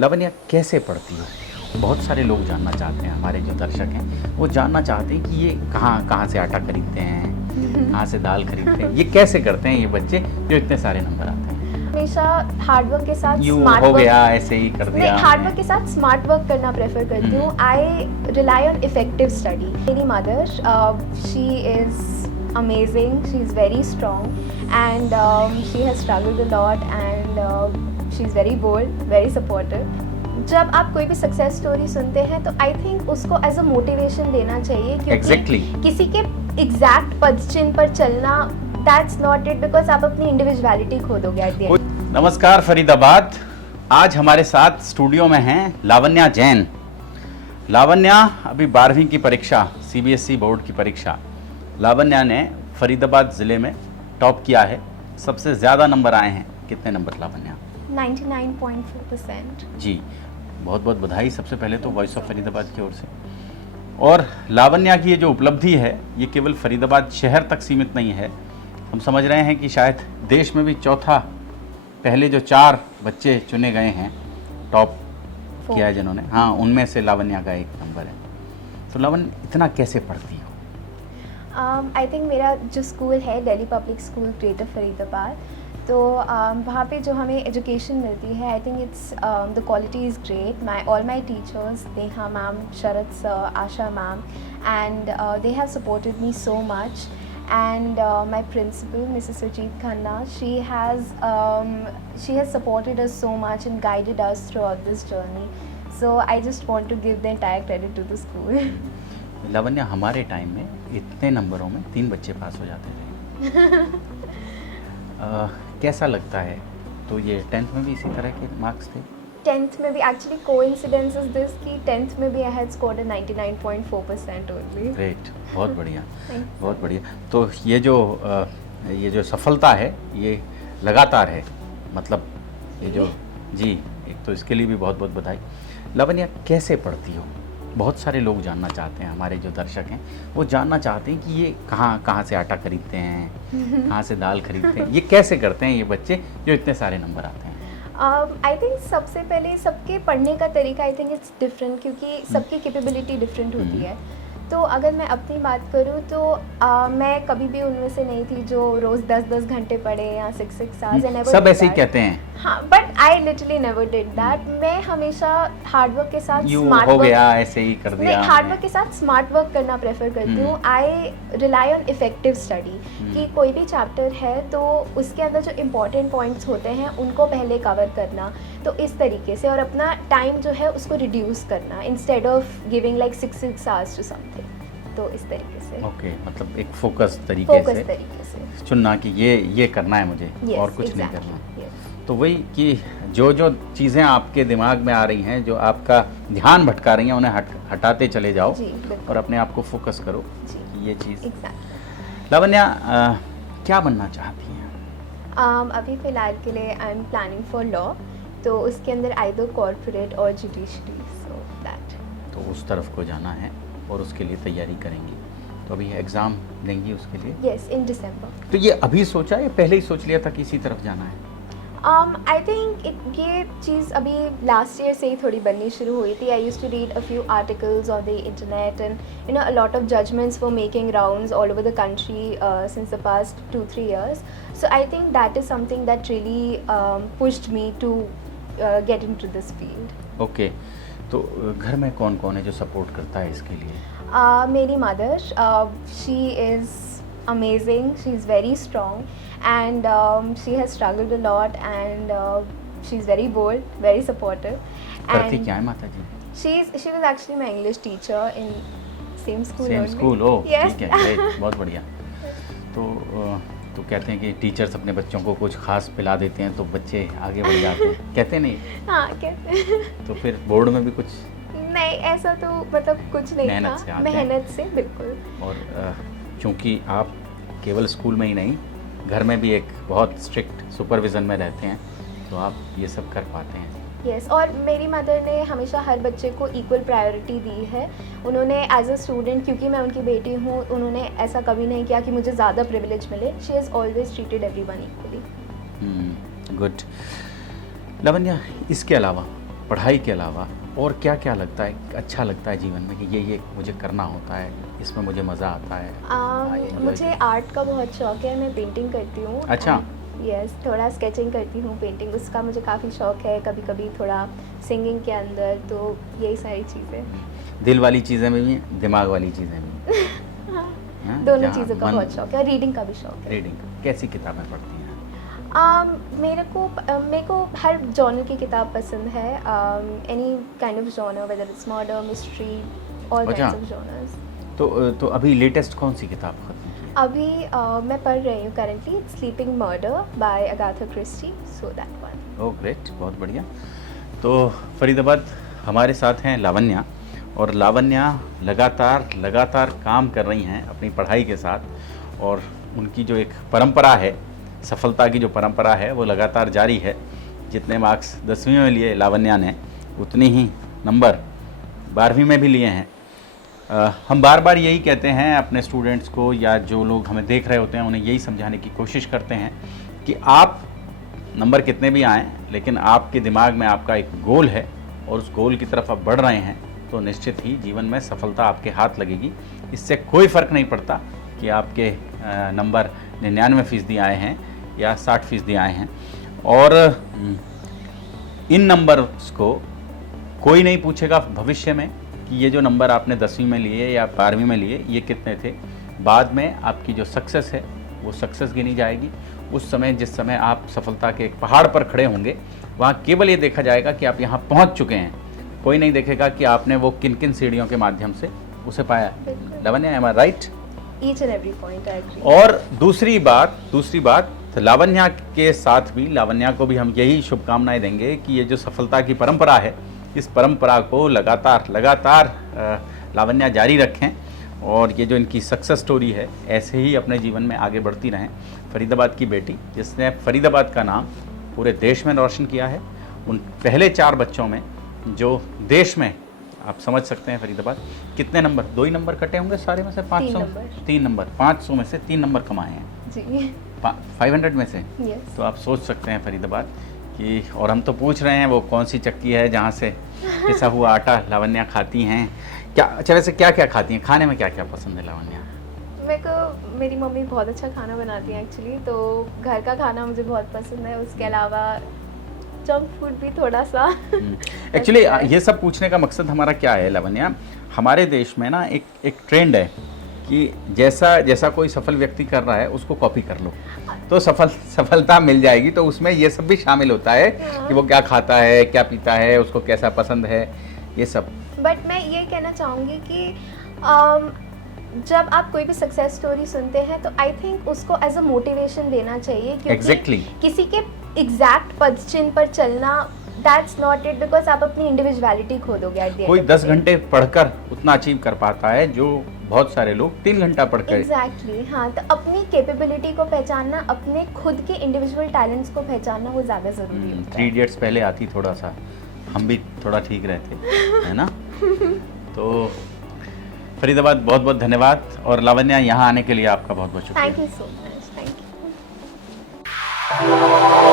लावण्या कैसे पढ़ती हो? बहुत सारे लोग जानना चाहते हैं, हमारे जो दर्शक हैं वो जानना चाहते हैं कि ये कहाँ कहाँ से आटा खरीदते हैं, कहाँ से दाल खरीदते हैं, ये कैसे करते हैं ये बच्चे जो इतने सारे नंबर आते हैं? हमेशा हार्डवर्क के साथ यूँ स्मार्ट हो वर्क गया, ऐसे ही कर नहीं, दिया हार्डवर्क हमने। के साथ स्मार्ट वर्क करना प्रेफर करती हूँ. I rely on effective study. मेरी mother she is amazing, she is very strong and she has struggled a lot and she is very bold, very supportive. जब आप कोई भी सक्सेस स्टोरी सुनते हैं तो आई थिंक उसको एज अ मोटिवेशन लेना चाहिए, क्योंकि Exactly. किसी के एग्जैक्ट पदचिन्ह पर चलना दैट्स नॉट इट, बिकॉज आप अपनी इंडिविजुअलिटी खो दोगे एट द एंड. नमस्कार फरीदाबाद। आज हमारे साथ स्टूडियो में हैं लावण्या जैन। लावण्या अभी 12वीं की परीक्षा, सीबीएसई बोर्ड की परीक्षा, लावण्या ने फरीदाबाद ज़िले में टॉप किया है। सबसे ज़्यादा नंबर आए हैं। कितने नंबर लावण्या? 99.4%. जी, बहुत बहुत बधाई सबसे पहले तो वॉइस ऑफ फरीदाबाद की ओर से। और लावण्या की ये जो उपलब्धि है ये केवल फरीदाबाद शहर तक सीमित नहीं है। हम समझ रहे हैं कि शायद देश में भी चौथा, पहले जो 4 बच्चे चुने गए हैं टॉप किया है जिन्होंने, हाँ, उनमें से लावण्या का एक नंबर है। तो लावण्या इतना कैसे पढ़ती हो? आई थिंक मेरा जो स्कूल है Delhi public school greater Faridabad, तो वहाँ पे जो हमें एजुकेशन मिलती है, I think it's the quality is great. All my teachers, Neha ma'am, Sharad sir, Asha ma'am, and they have supported me so much. And my principal, Mrs. Sujit Khanna, she has supported us so much and guided us throughout this journey. So I just want to give the entire credit to the school. Lavanya, हमारे time में इतने नंबरों में 3 बच्चे पास हो जाते थे। कैसा लगता है? तो ये 10th में भी इसी तरह के मार्क्स थे? 10th में भी एक्चुअली कोइंसिडेंस इज दिस कि 10th में भी I had scored 99.4% only. Great, बहुत बढ़िया, बहुत बढ़िया। तो ये जो सफलता है ये लगातार है, मतलब ये जो, जी, एक तो इसके लिए भी बहुत बहुत बधाई। लावण्या, कैसे पढ़ती हो? बहुत सारे लोग जानना चाहते हैं, हमारे जो दर्शक हैं वो जानना चाहते हैं कि ये कहाँ कहाँ से आटा खरीदते हैं, कहाँ से दाल खरीदते हैं, ये कैसे करते हैं ये बच्चे जो इतने सारे नंबर आते हैं? आई थिंक सबसे पहले सबके पढ़ने का तरीका आई थिंक इट्स डिफरेंट, क्योंकि सबकी कैपेबिलिटी डिफरेंट होती है. तो अगर मैं अपनी बात करूँ तो मैं कभी भी उनमें से नहीं थी जो रोज़ 10-10 घंटे पढ़े या 6 आवर्स. सब ऐसे ही कहते हैं। हाँ, but I literally never did that. मैं हमेशा हार्डवर्क के साथ यूँ स्मार्ट हो वर्क, गया, ऐसे ही कर दिया नहीं, हार्डवर्क के साथ स्मार्ट वर्क करना प्रेफर करती हूँ. I rely on effective study, कि कोई भी चैप्टर है तो उसके अंदर जो इम्पोर्टेंट पॉइंट्स होते हैं उनको पहले कवर करना, तो इस तरीके से, और अपना टाइम जो है उसको रिड्यूस करना instead of giving like 6 hours to something. तो इस तरीके से ओके, मतलब एक फोकस तरीके से चुनना कि ये करना है मुझे, और कुछ नहीं करना. तो वही कि जो चीज़ें आपके दिमाग में आ रही हैं, जो आपका ध्यान भटका रही हैं, उन्हें हटाते चले जाओ और अपने आप को फोकस करो कि ये चीज़. लावण्या, क्या बनना चाहती हैं? अभी फ़िलहाल के लिए I am planning for law, तो उसके अंदर आइदर कॉर्पोरेट और जुडिशरी, सो दैट. तो उस तरफ को जाना है और उसके लिए तैयारी करेंगी. तो अभी एग्ज़ाम देंगी उसके लिए? यस, इन दिसंबर. तो ये अभी सोचा या पहले ही सोच लिया था कि इसी तरफ जाना है? आई थिंक ये चीज़ अभी लास्ट ईयर से ही थोड़ी बननी शुरू हुई थी. I used to read a few articles on the internet and you know a lot of judgments were making rounds all over the country since the past 2-3 years. So I think that is something that really pushed me to get into this field. Okay, तो घर में कौन कौन है जो support करता है इसके लिए? मेरी mother, she is amazing, she is very strong, and she has struggled a lot, and she is very bold, very supportive. करती And क्या है माता जी? she was actually my English teacher in same school same only. School हो? Yes. ठीक है, great, बहुत बढ़िया. तो कहते हैं कि टीचर्स अपने बच्चों को कुछ खास पिला देते हैं तो बच्चे आगे बढ़ जाते हैं, कहते नहीं? हाँ, कहते. तो फिर बोर्ड में भी कुछ नहीं, ऐसा तो मतलब कुछ नहीं मेहनत से था, आते हैं। मेहनत से बिल्कुल. और चूँकि आप केवल स्कूल में ही नहीं, घर में भी एक बहुत स्ट्रिक्ट सुपरविज़न में रहते हैं, तो आप ये सब कर पाते हैं. यस, और मेरी मदर ने हमेशा हर बच्चे को इक्वल प्रायोरिटी दी है. उन्होंने एज अ स्टूडेंट, क्योंकि मैं उनकी बेटी हूँ, उन्होंने ऐसा कभी नहीं किया कि मुझे ज़्यादा प्रिविलेज मिले. She has always treated everyone equally. Good. Lavanya, इसके अलावा पढ़ाई के अलावा और क्या क्या लगता है, अच्छा लगता है जीवन में कि ये मुझे करना होता है, इसमें मुझे मज़ा आता है? मुझे आर्ट का बहुत शौक है, मैं पेंटिंग करती हूँ। अच्छा। यस, थोड़ा स्केचिंग करती हूँ, पेंटिंग उसका मुझे काफ़ी शौक है, कभी कभी थोड़ा सिंगिंग के अंदर, तो यही सारी चीज़ें। दिल वाली चीज़ें भी हैं, दिमाग वाली चीज़ें भी हैं? दोनों जहाँ चीज़ों का मन- बहुत शौक है, रीडिंग का भी शौक है। रीडिंग कैसी किताबें पढ़ती हैं? मेरे को हर जॉनर की किताब पसंद है, any kind of genre, whether it's murder, mystery, all अच्छा। Kinds of genres. तो अभी लेटेस्ट कौन सी किताब खत्म की है? अभी मैं पढ़ रही हूँ currently sleeping murder by Agatha Christie, so that one. Oh great, बहुत बढ़िया। तो फरीदाबाद हमारे साथ हैं लावण्या, और लावण्या लगातार काम कर रही हैं अपनी पढ़ाई के साथ, और उनकी जो एक परंपरा है, सफलता की जो परंपरा है वो लगातार जारी है। जितने मार्क्स 10वीं में लिए लावण्या ने, उतने ही नंबर 12वीं में भी लिए हैं। हम बार बार यही कहते हैं अपने स्टूडेंट्स को, या जो लोग हमें देख रहे होते हैं उन्हें यही समझाने की कोशिश करते हैं कि आप नंबर कितने भी आएँ, लेकिन आपके दिमाग में आपका एक गोल है और उस गोल की तरफ आप बढ़ रहे हैं, तो निश्चित ही जीवन में सफलता आपके हाथ लगेगी। इससे कोई फ़र्क नहीं पड़ता कि आपके नंबर 99% आए हैं या 60% आए हैं। और इन नंबर्स को कोई नहीं पूछेगा भविष्य में कि ये जो नंबर आपने 10वीं में लिए या 12वीं में लिए ये कितने थे। बाद में आपकी जो सक्सेस है वो सक्सेस गिनी जाएगी। उस समय, जिस समय आप सफलता के एक पहाड़ पर खड़े होंगे, वहाँ केवल ये देखा जाएगा कि आप यहाँ पहुँच चुके हैं। कोई नहीं देखेगा कि आपने वो किन किन सीढ़ियों के माध्यम से उसे पाया। Lavanya, am I right? Each and every point I agree. और दूसरी बात तो लावण्या के साथ भी, लावण्या को भी हम यही शुभकामनाएं देंगे कि ये जो सफलता की परंपरा है, इस परंपरा को लगातार लावण्या जारी रखें, और ये जो इनकी सक्सेस स्टोरी है ऐसे ही अपने जीवन में आगे बढ़ती रहें। फरीदाबाद की बेटी, जिसने फरीदाबाद का नाम पूरे देश में रोशन किया है, उन पहले 4 बच्चों में जो देश में, आप समझ सकते हैं फरीदाबाद कितने नंबर, 2 ही नंबर कटे होंगे सारे में से 500, 3 नंबर, 500 में से 3 नंबर कमाए हैं जी, 500 में से। yes. तो आप सोच सकते हैं फरीदाबाद कि, और हम तो पूछ रहे हैं वो कौन सी चक्की है जहाँ से पिसा हुआ आटा लावण्या खाती हैं। क्या, अच्छा वैसे क्या क्या खाती हैं, खाने में क्या क्या पसंद है लावण्या? मेरे को मेरी मम्मी बहुत अच्छा खाना बनाती है एक्चुअली, तो घर का खाना मुझे बहुत पसंद है। उसके अलावा जंक फूड भी थोड़ा सा। एक्चुअली ये सब पूछने का मकसद हमारा क्या है लावण्या, हमारे देश में ना एक ट्रेंड है कि जैसा कोई सफल व्यक्ति कर रहा है उसको कॉपी कर लो तो सफलता मिल जाएगी। तो उसमें ये सब भी शामिल होता है कि वो क्या खाता है, क्या पीता है, उसको कैसा पसंद है, ये सब। बट मैं ये कहना चाहूँगी कि जब आप कोई भी सक्सेस स्टोरी सुनते हैं तो आई थिंक उसको एज अ मोटिवेशन लेना चाहिए, क्योंकि Exactly. किसी के एग्जैक्ट पदचिन्ह पर चलना, दैट्स नॉट इट, बिकॉज आप अपनी इंडिविजुअलिटी खो दोगे एट द एंड। कोई 10 घंटे पढ़कर उतना अचीव कर पाता है जो बहुत सारे लोग 3 घंटा पढ़कर। एग्जैक्टली, हाँ। तो अपनी कैपेबिलिटी को पहचानना, अपने खुद के इंडिविजुअल टैलेंट्स को पहचानना वो ज़्यादा ज़रूरी होता 3 है। इडियट्स पहले आती, थोड़ा सा हम भी थोड़ा ठीक रहते, है ना? तो फरीदाबाद बहुत बहुत धन्यवाद, और लावण्या यहाँ आने के लिए आपका बहुत बहुत शुक्रिया। Thank you so much, thank you.